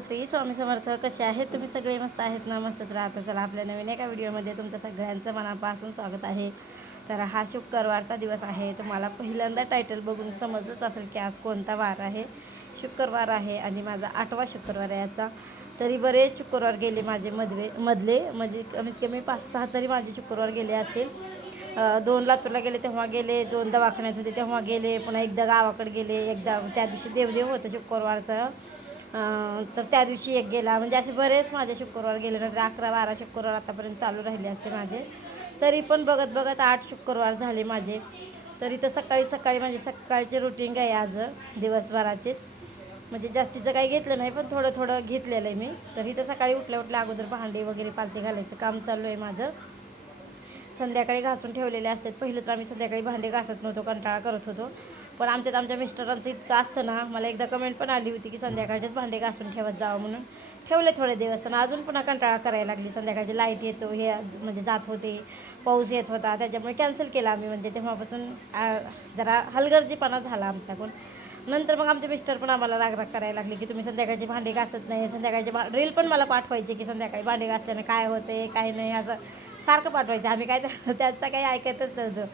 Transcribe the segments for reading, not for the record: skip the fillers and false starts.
श्री स्वामी समर्थ. कसे आहेत तुम्ही सगळे? मस्त आहेत ना? मस्तच राहतं. चला आपल्या नवीन एका व्हिडिओमध्ये तुमचं सगळ्यांचं मनापासून स्वागत आहे. तर हा शुक्रवारचा दिवस आहे. तुम्हाला पहिल्यांदा टायटल बघून समजलंच असेल की आज कोणता वार आहे. शुक्रवार आहे आणि माझा 8वा शुक्रवार आहे याचा. तरी बरेच शुक्रवार गेले माझे मधले म्हणजे कमीत कमी 5-6 तरी माझे शुक्रवार गेले असतील. 2 लातूरला गेले तेव्हा गेले, 2 दवाखान्यात होते तेव्हा गेले, पुन्हा एकदा गावाकडे गेले, एकदा त्या दिवशी देवदेव होतं शुक्रवारचं, तर त्या दिवशी एक गेला. म्हणजे असे बरेच माझे शुक्रवार गेले. नंतर 11-12 शुक्रवार आतापर्यंत चालू राहिले असते माझे. तरी पण बघत बघत 8 शुक्रवार झाले माझे. तरी तर सकाळी म्हणजे सकाळचे रुटीन आहे आज दिवसभराचेच. म्हणजे जास्तीचं काही घेतलं नाही पण थोडं थोडं घेतलेलं आहे मी. तर इथं सकाळी उठल्या अगोदर भांडे वगैरे पालते घालायचं काम चालू आहे माझं. संध्याकाळी घासून ठेवलेले असतात. पहिलं तर आम्ही संध्याकाळी भांडे घासत नव्हतो, कंटाळा करत होतो. पण आमच्या मिस्टरांचं इतकं असतं ना, मला एकदा कमेंट पण आली होती की संध्याकाळचेच भांडे घासून ठेवत जावं म्हणून. ठेवले थोडे दिवस आणि अजून पुन्हा कंटाळा करायला लागली. संध्याकाळची लाईट येतो हे म्हणजे जात होते, पाऊस येत होता, त्याच्यामुळे कॅन्सल केला आम्ही. म्हणजे तेव्हापासून जरा हलगर्जीपणा झाला आमच्याकडून. नंतर मग आमचे मिस्टर पण आम्हाला राग करायला लागले की तुम्ही संध्याकाळची भांडे घासत नाही. संध्याकाळचे रील पण मला पाठवायचे की संध्याकाळी भांडे घासल्याने काय होते काय नाही, असं सारखं पाठवायचे. आम्ही काय त्याचा काही ऐकतच नव्हतं.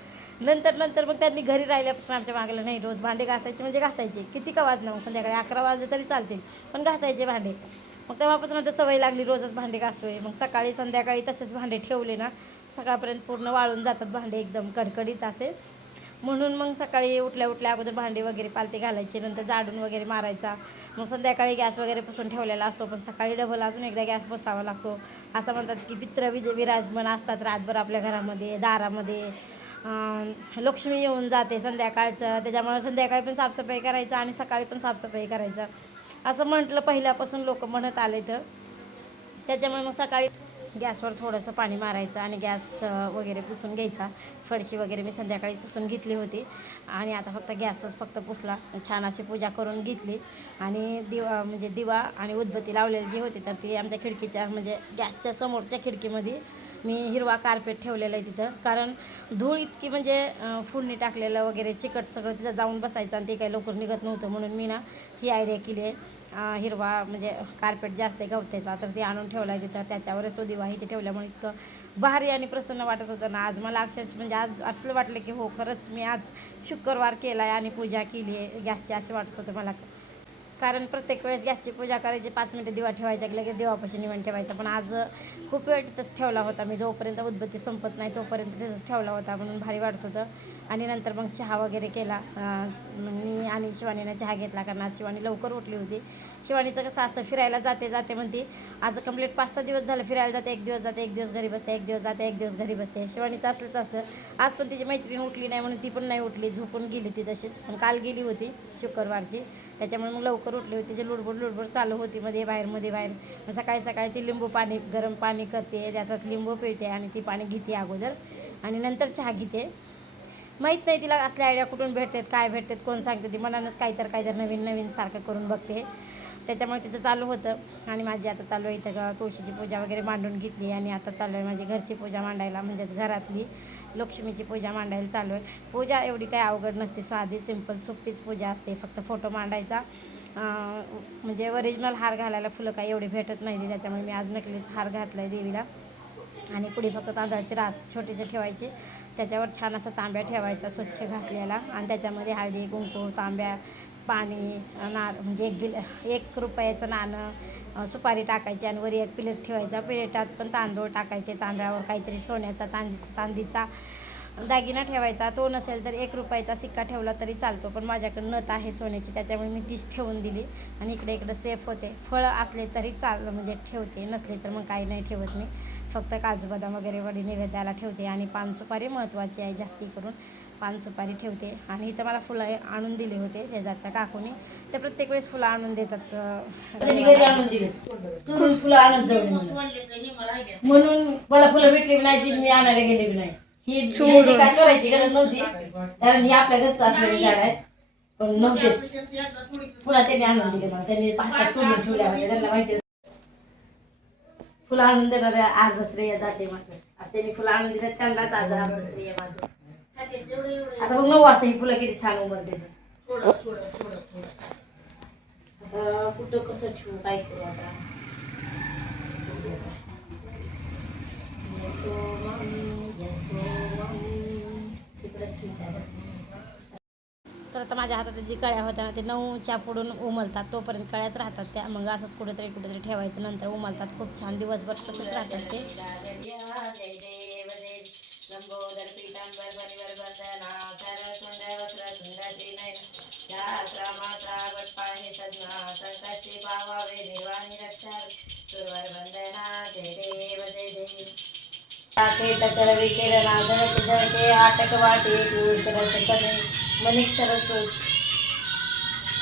नंतर मग त्यांनी घरी राहिल्यापासून आमच्या मागलं नाही, रोज भांडे घासायचे म्हणजे घासायचे. किती का वाजलं, मग संध्याकाळी 11 वाजले तरी चालतील पण घासायचे भांडे. मग तेव्हापासून आता सवय लागली, रोजच भांडे घासतोय. मग सकाळी संध्याकाळी तसेच भांडे ठेवले ना, सकाळपर्यंत पूर्ण वाळून जातात भांडे एकदम कडकडीत असे. म्हणून मग सकाळी उठल्या अगोदर भांडे वगैरे पालते घालायचे, नंतर झाडून वगैरे मारायचा. मग संध्याकाळी गॅस वगैरे पुसून ठेवलेला असतो, पण सकाळी डबल अजून एकदा गॅस बसावा लागतो. असं म्हणतात की पित्र विराजमान असतात रातभर आपल्या घरामध्ये, दारामध्ये. लक्ष्मी येऊन जाते संध्याकाळचं, त्याच्यामुळे संध्याकाळी पण साफसफाई करायचं आणि सकाळी पण साफसफाई करायचं असं म्हटलं पहिल्यापासून लोक म्हणत आले. तर त्याच्यामुळे मग सकाळी गॅसवर थोडंसं पाणी मारायचं आणि गॅस वगैरे पुसून घ्यायचा. फरशी वगैरे मी संध्याकाळीच पुसून घेतली होती आणि आता फक्त गॅसच पुसला. छान अशी पूजा करून घेतली आणि दिवा आणि उदबत्ती लावलेली जी होती तर ती आमच्या खिडकीच्या म्हणजे गॅसच्या समोरच्या खिडकीमध्ये मी हिरवा कार्पेट ठेवलेलं आहे तिथं. कारण धूळ इतकी म्हणजे फुडणी टाकलेलं वगैरे चिकट सगळं तिथं जाऊन बसायचं आणि ते काही लवकर निघत नव्हतं. म्हणून मी ना ही आयडिया केली आहे. हिरवा म्हणजे कार्पेट जास्त आहे गवताचा, तर ते आणून ठेवला आहे तिथं. त्याच्यावरच तो दिवा इथे ठेवल्यामुळे इतकं भारी आणि प्रसन्न वाटत होतं ना आज मला. अक्षरशः म्हणजे आज असलं वाटलं की हो खरंच मी आज शुक्रवार केला आहे आणि पूजा केली आहे गॅसची, असे वाटत होतं मला. कारण प्रत्येक वेळेस गॅसची पूजा करायची, 5 मिनिटं दिवा ठेवायचा की लगेच देवापाशी निवण ठेवायचा. पण आज खूप वेळ तिथंच ठेवला होता मी, जोपर्यंत उदबत्ती संपत नाही तोपर्यंत तिथंच ठेवला होता, म्हणून भारी वाटत होतं. आणि नंतर मग चहा वगैरे केला. मी आणि शिवानीनं चहा घेतला, कारण आज शिवानी लवकर उठली होती. शिवानीचं कसं असतं, फिरायला जाते म्हणते. आज कंप्लीट 5-6 दिवस झाले फिरायला जाते. 1 दिवस जाते, 1 दिवस घरी बसते, 1 दिवस जाते, 1 दिवस घरी बसते. शिवानीचं असलंच असतं. आज पण तिची मैत्रीण उठली नाही म्हणून ती पण नाही उठली, झोपून गेली ती तशीच. पण काल गेली होती शुक्रवारची, त्याच्यामुळे मग लवकर उठली होती. तिची लुडबुड चालू होती मध्ये बाहेर. सकाळी ती लिंबू पाणी, गरम पाणी करते, त्यात लिंबू पिळते आणि ती पाणी घेते अगोदर आणि नंतर चहा घेते. माहीत नाही तिला असल्या आयडिया कुठून भेटतात, काय भेटतात, कोण सांगते. ती मनानंच काहीतरी नवीन सारखं करून बघते. त्याच्यामुळे तिचं चालू होतं. आणि माझी आता चालू आहे इथं तुळशीची पूजा वगैरे मांडून घेतली आणि आता चालू आहे माझी घरची पूजा मांडायला, म्हणजेच घरातली लक्ष्मीची पूजा मांडायला चालू आहे. पूजा एवढी काही अवघड नसते, साधी सिंपल सोपीच पूजा असते. फक्त फोटो मांडायचा, म्हणजे ओरिजिनल हार घालायला फुलं काही एवढी भेटत नाही, त्याच्यामुळे मी आज नकलीच हार घातला आहे देवीला. आणि पुढे फक्त तांदळाचे रास छोटेसे ठेवायचे, त्याच्यावर छान असा तांब्या ठेवायचा स्वच्छ घासलेला आणि त्याच्यामध्ये हळदी कुंकू, तांब्या, पाणी, म्हणजे 1 रुपयाचं नाणं, सुपारी टाकायची आणि वर एक प्लेट ठेवायचा. प्लेटात पण तांदूळ टाकायचे, तांदळावर काहीतरी सोन्याचा चांदीचा दागिना ठेवायचा. तो नसेल तर 1 रुपयाचा सिक्का ठेवला तरी चालतो, पण माझ्याकडे नथ आहे सोन्याची, त्याच्यामुळे मी तीच ठेवून दिली आणि इकडे सेफ होते. फळं असले तरी म्हणजे ठेवते, नसले तर मग काही नाही ठेवत मी. फक्त काजू बदाम वगैरे वडी नैवेद्याला ठेवते आणि पान सुपारी महत्त्वाची आहे, जास्ती करून पान सुपारी ठेवते. आणि इथं मला फुलं आणून दिले होते शेजारच्या काकूने. ते प्रत्येक वेळेस फुलं आणून देतात, आणून दिले फुलं आणून जाऊ म्हणून. मला फुलं भेटली नाही ती मी आणायला गेले नाही. ही काय करायची गरज नव्हती, कारण ही आपल्या घरचं असलेलं झाड आहे, पण नव्हतेच. पुन्हा त्यांनी आणून दिले मला, त्यांनी पाण्यात तोडून ठेवल्या, त्यांना माहिती फुलं आणून देणाऱ्या अर्ध श्रेय जाते माझं. असं त्यांनी फुलं आणून दिले त्यांनाच आज अर्ध श्रेय माझं. आता मग 9 वाजता ही फुलं किती छान उमलते. कुठं कसं ठेवू काय करू आता. तर आता माझ्या हातात जी कळ्या होत्या ना ते 9च्या पुढून उमलतात, तोपर्यंत कळ्याच राहतात त्या. मग असंच कुठेतरी ठेवायचं, नंतर उमलतात खूप छान, दिवसभर तसंच राहतात ते. करवी केरना जळते जळते आटक वाटे सरस सने मनिक सरस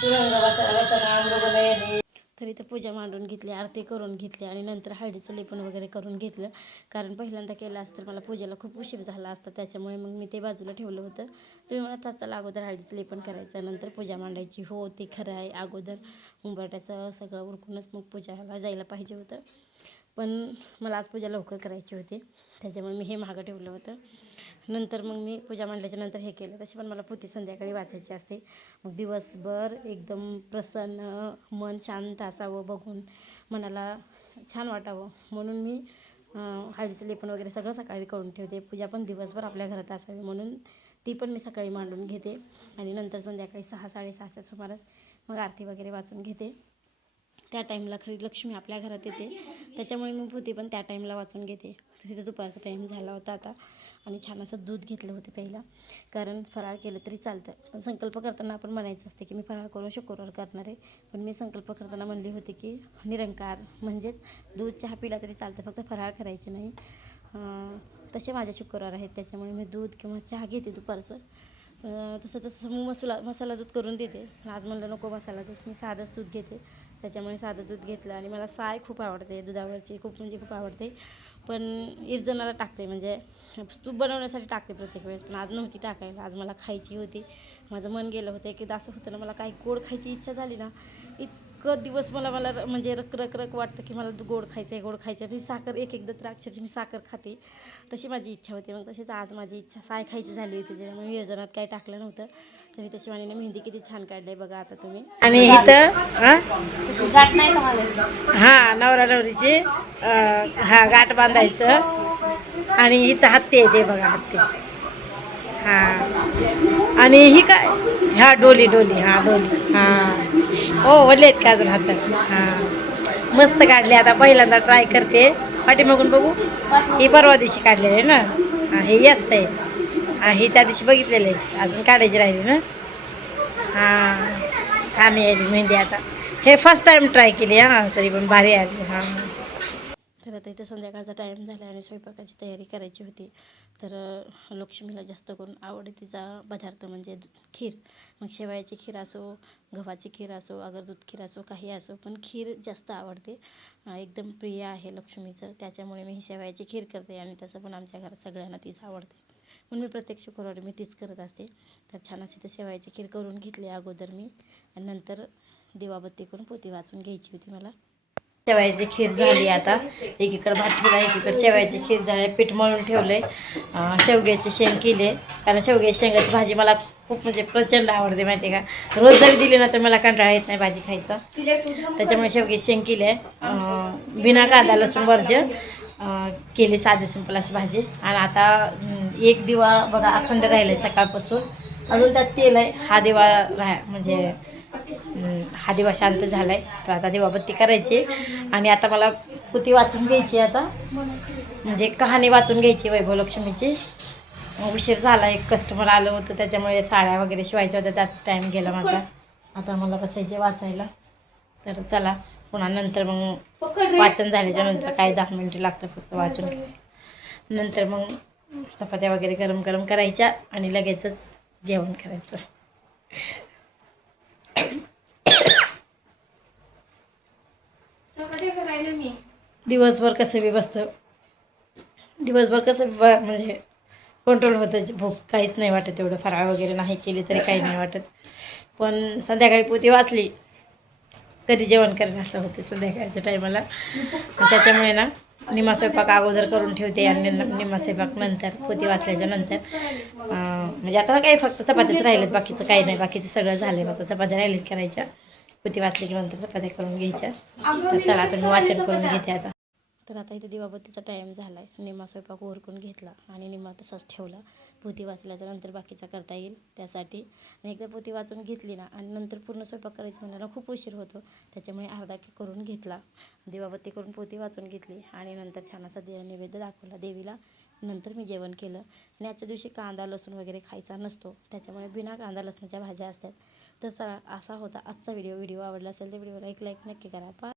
सुरंग वसना मृगनयनी. तर इथं पूजा मांडून घेतली, आरती करून घेतली आणि नंतर हळदीचं लेपन वगैरे करून घेतलं. कारण पहिल्यांदा केलं असतं तर मला पूजेला खूप उशीर झाला असता, त्याच्यामुळे मग मी ते बाजूला ठेवलं होतं. तुम्ही म्हणत असाल अगोदर हळदीचं लेपन करायचं नंतर पूजा मांडायची. हो ते खरं आहे, अगोदर उंबरट्याचं सगळं उरकूनच मग पूजाला जायला पाहिजे होतं. पण मला आज पूजा लवकर करायची होती, त्याच्यामुळे मी हे मागं ठेवलं होतं. नंतर मग मी पूजा मांडल्याच्या नंतर हे केलं. तशी पण मला पोथी संध्याकाळी वाचायची असते. मग दिवसभर एकदम प्रसन्न मन शांत असावं, बघून मनाला छान वाटावं म्हणून मी हळदीचं लेपन वगैरे सगळं सकाळी करून ठेवते. पूजा पण दिवसभर आपल्या घरात असावी म्हणून ती पण मी सकाळी मांडून घेते आणि नंतर संध्याकाळी 6-6:30च्या सुमारास मग आरती वगैरे वाचून घेते. त्या टाईमला खरी लक्ष्मी आपल्या घरात येते, त्याच्यामुळे मी पोथी पण त्या टाईमला वाचून घेते. तर इथं दुपारचा टाईम झाला होता आता आणि छान असं दूध घेतलं होतं पहिला, कारण फराळ केलं तरी चालतं. पण संकल्प करताना आपण म्हणायचं असते की मी फराळ करून शुक्रवार करणार आहे. पण मी संकल्प करताना म्हणली होती की निरंकार म्हणजेच दूध चहा पिला तरी चालतं, फक्त फराळ करायचे नाही. तसे माझे शुक्रवार आहेत, त्याच्यामुळे मी दूध किंवा चहा घेते दुपारचं. तसं मसाला दूध करून देते. पण आज म्हणलं नको मसाला दूध, मी साधंच दूध घेते. त्याच्यामुळे साधं दूध घेतलं आणि मला साय खूप आवडते दुधावरची, खूप आवडते. पण इरजणाला टाकते, म्हणजे तूप बनवण्यासाठी टाकते प्रत्येक वेळेस, पण आज नव्हती टाकायला. आज मला खायची होती, माझं मन गेलं होतं. एकदा असं होतं ना, मला काही गोड खायची इच्छा झाली ना, इतकं दिवस मला म्हणजे रक वाटतं की मला गोड खायचं आहे. मी साखर एकदा तर अक्षरशः मी साखर खाते, तशी माझी इच्छा होती. मग तशीच आज माझी इच्छा साय खायची झाली होती, त्याच्यामुळे विरजनात काही टाकलं नव्हतं. तरी तशी वाणीने मेहंदी किती छान काढली बघा आता तुम्ही. आणि इथं गाठ नाही का माझ्याची, हां नवरा नवरीची गाठ बांधायचं. आणि इथं हत्ती आहे ते बघा, हत्ती. हां आणि ही काय, ह्या डोली हां हो वले आहेत का अजून हातात. हां मस्त काढले, आता पहिल्यांदा ट्राय करते. पाठीमागून बघू, ही परवा दिवशी काढलेली आहे ना. हां हे यस आहे. हां ही त्या दिवशी बघितलेली आहे, अजून काढायची राहिली ना. हां छान आहे मेहंदी. आता हे फर्स्ट टाईम ट्राय केली हां, तरी पण भारी आली. हां तर आता इथं संध्याकाळचा टाईम झाला आणि स्वयंपाकाची तयारी करायची होती. तर लक्ष्मीला जास्त करून आवडतीचा पदार्थ म्हणजे खीर. मग शेवयाची खीर असो, गव्हाची खीर असो, अगर दूध खीर असो, काही असो, पण खीर जास्त आवडते. एकदम प्रिय आहे लक्ष्मीचं, त्याच्यामुळे मी ही शेवयाची खीर करते. आणि तसं पण आमच्या घरात सगळ्यांना तीच आवडते, म्हणून मी प्रत्येक शुक्रवारी मी तीच करत असते. तर छान अशी तर शेवयाची खीर करून घेतली अगोदर मी, आणि नंतर दिवाबत्ती करून पोथी वाचून घ्यायची होती मला. शेवयाची खीर झाली. आता एकीकडे भात ठेवला, एकीकडे शेवयाची खीर झाली. पीठ मळून ठेवले, शेवग्याचे शेंग केले, कारण शेवग्याची शेंगाची भाजी मला खूप म्हणजे प्रचंड आवडते, माहिती आहे का. रोज जरी दिली ना तर मला कंटाळा येत नाही भाजी खायचा, त्याच्यामुळे शेवग्याची शेंग केली आहे. बिना कांदा लसूण वर्ज्य केली, साधी सिंपल अशी भाजी. आणि आता एक दिवा बघा अखंड राहिला आहे सकाळपासून, अजून त्यात तेल आहे. हा दिवा म्हणजे हा दिवा शांत झाला आहे, तर आता दिवाबत्ती करायची. आणि आता मला पोथी वाचून घ्यायची, आता म्हणजे कहाणी वाचून घ्यायची वैभव लक्ष्मीची. उशीर झाला, एक कस्टमर आलं होतं, त्याच्यामुळे साड्या वगैरे शिवायच्या होत्या, त्याच टाईम गेला माझा. आता मला बसायचे वाचायला. तर चला पुन्हा नंतर मग वाचन झाल्याच्या नंतर काही 10 मिनिटं लागतात फक्त वाचन. नंतर मग चपात्या वगैरे गरम करायच्या आणि लगेचच जेवण करायचं. दिवसभर कसं बी बसतं, दिवसभर कसं म्हणजे कंट्रोल होतं, भूक काहीच नाही वाटत, एवढं फराळ वगैरे नाही केली तरी काही नाही वाटत. पण संध्याकाळी पोथी वाचली कधी जेवण करेन असं होते संध्याकाळच्या टायमाला. त्याच्यामुळे ना निम्मा स्वयंपाक अगोदर करून ठेवते आणि निम्मा स्वयंपाक नंतर, पोथी वाचल्याच्या नंतर. म्हणजे आता काही फक्त चपात्याच राहिलेत, बाकीचं काही नाही, बाकीचं सगळं झालं, फक्त चपात्या राहिलेत करायच्या. पोथी वाचली की नंतर चपात्या करून घ्यायच्या. तर चला आता मी वाचन करून घेते आता. तर आता इथे दिवाबत्तीचा टाईम झाला आहे. निम्मा स्वयंपाक उरकून घेतला आणि निम्मा तसाच ठेवला. पोथी वाचल्याच्या नंतर बाकीचा करता येईल त्यासाठी. आणि एकदा पोथी वाचून घेतली ना आणि नंतर पूर्ण स्वयंपाक करायचं म्हणलं ना खूप उशीर होतो. त्याच्यामुळे अर्धा करून घेतला. दिवाबत्ती करून पोथी वाचून घेतली आणि नंतर छान असा नैवेद्य दाखवला देवीला. नंतर मी जेवण केलं. आणि आजच्या दिवशी कांदा लसूण वगैरे खायचा नसतो, त्याच्यामुळे बिना कांदा लसणाच्या भाज्या असतात. तर चला असा होता आजचा व्हिडिओ आवडला असेल तर व्हिडिओला एक लाईक नक्की करा.